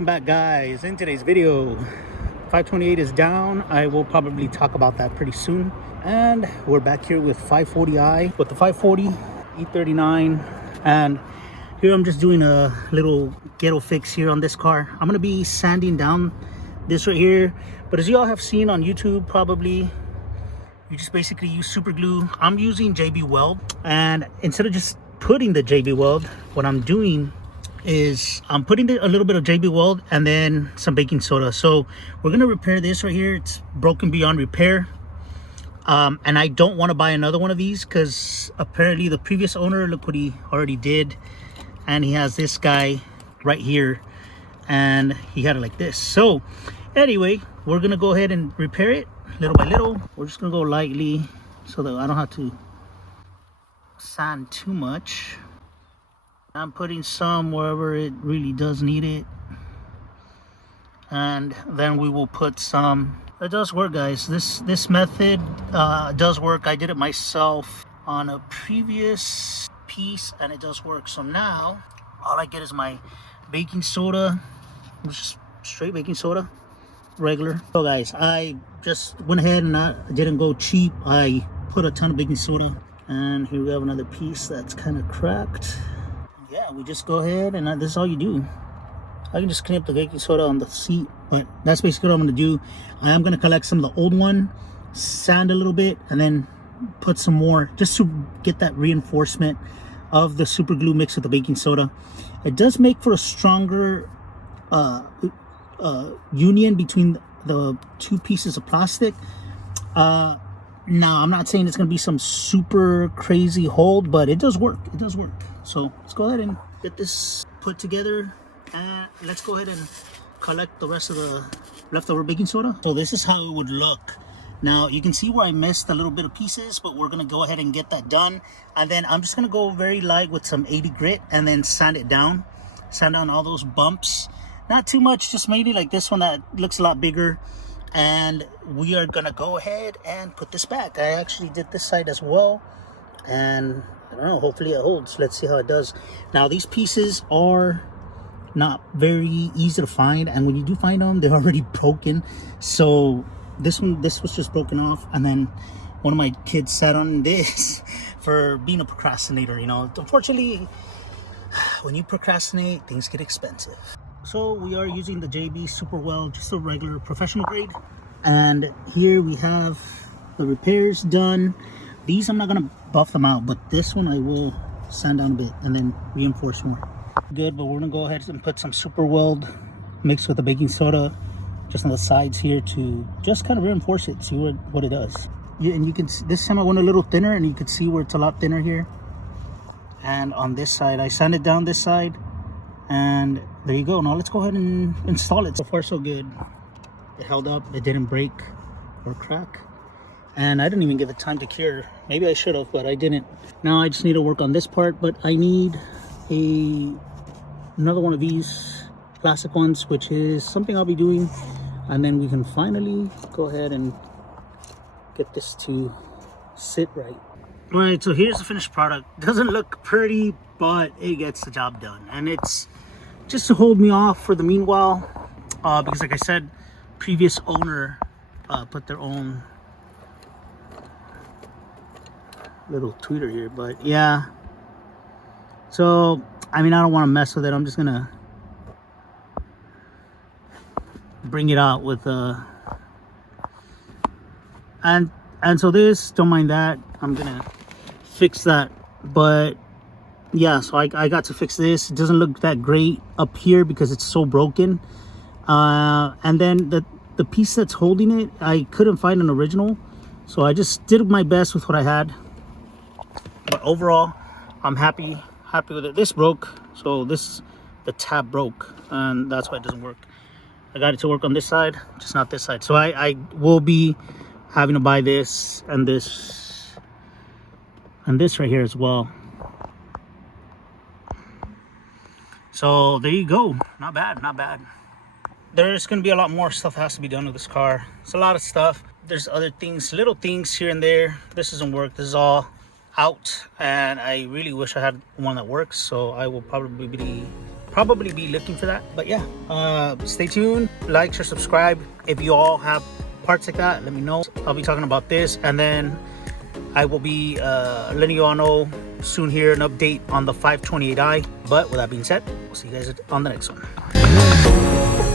Welcome back, guys. In today's video, 528 is down. I will probably talk about that pretty soon. And we're back here with 540i with the 540 E39, and here I'm just doing a little ghetto fix here on this car. I'm gonna be sanding down this right here, but as you all have seen on YouTube, probably you just basically use super glue. I'm using JB Weld, and instead of just putting the JB Weld, what I'm doing is I'm putting a little bit of JB Weld and then some baking soda. So we're gonna repair this right here. It's broken beyond repair, and I don't want to buy another one of these because apparently the previous owner, look what he already did, and he has this guy right here and he had it like this. So anyway, we're gonna go ahead and repair it little by little. We're just gonna go lightly so that I don't have to sand too much. I'm putting some wherever it really does need it, and then we will put some. It does work, guys. This method does work. I did it myself on a previous piece and it does work. So now all I get is my baking soda, just straight baking soda, regular. So guys, I just went ahead and I didn't go cheap. I put a ton of baking soda, and here we have another piece that's kind of cracked. Yeah, we just go ahead and this is all you do. I can just clean up the baking soda on the seat, but that's basically what I'm going to do. I am going to collect some of the old one, sand a little bit, and then put some more just to get that reinforcement of the super glue mixed with the baking soda. It does make for a stronger union between the two pieces of plastic. Now, I'm not saying it's going to be some super crazy hold, but it does work. It does work. So let's go ahead and get this put together, and let's go ahead and collect the rest of the leftover baking soda. So this is how it would look. Now you can see where I missed a little bit of pieces, but we're going to go ahead and get that done. And then I'm just going to go very light with some 80 grit and then sand it down. Sand down all those bumps. Not too much, just maybe like this one that looks a lot bigger. And we are gonna go ahead and put this back. I actually did this side as well, and I don't know, hopefully it holds. Let's see how it does. Now these pieces are not very easy to find, and when you do find them, they're already broken. So this was just broken off, and then one of my kids sat on this for being a procrastinator. You know, unfortunately, when you procrastinate, things get expensive. So we are using the JB Super Weld, just a regular professional grade. And here we have the repairs done. These I'm not gonna buff them out, but this one I will sand down a bit and then reinforce more. Good, but we're gonna go ahead and put some Super Weld mixed with the baking soda just on the sides here to just kind of reinforce it, see what it does. Yeah, and you can see, this time I went a little thinner, and you can see where it's a lot thinner here. And on this side, I sanded down this side. And there you go. Now let's go ahead and install it. So far so good. It held up, it didn't break or crack, and I didn't even give it time to cure. Maybe I should have, but I didn't. Now I just need to work on this part, but I need another one of these plastic ones, which is something I'll be doing, and then we can finally go ahead and get this to sit right. All right, so here's the finished product. Doesn't look pretty, but it gets the job done, and it's just to hold me off for the meanwhile, because like I said, previous owner put their own little tweeter here. But yeah, so I mean, I don't want to mess with it. I'm just gonna bring it out with and so this, don't mind that, I'm gonna fix that. But yeah, so I got to fix this. It doesn't look that great up here because it's so broken, and then the piece that's holding it, I couldn't find an original, so I just did my best with what I had. But overall, I'm happy with it. This broke, so the tab broke, and that's why it doesn't work. I got it to work on this side, just not this side. So I will be having to buy this and this and this right here as well. So there you go. Not bad, not bad. There's gonna be a lot more stuff that has to be done with this car. It's a lot of stuff. There's other things, little things here and there. This doesn't work. This is all out, and I really wish I had one that works. So I will probably be probably be looking for that. But yeah, stay tuned, like, share, subscribe. If you all have parts like that, let me know. I'll be talking about this, and then I will be letting you all know soon here an update on the 528i. But with that being said, we'll see you guys on the next one.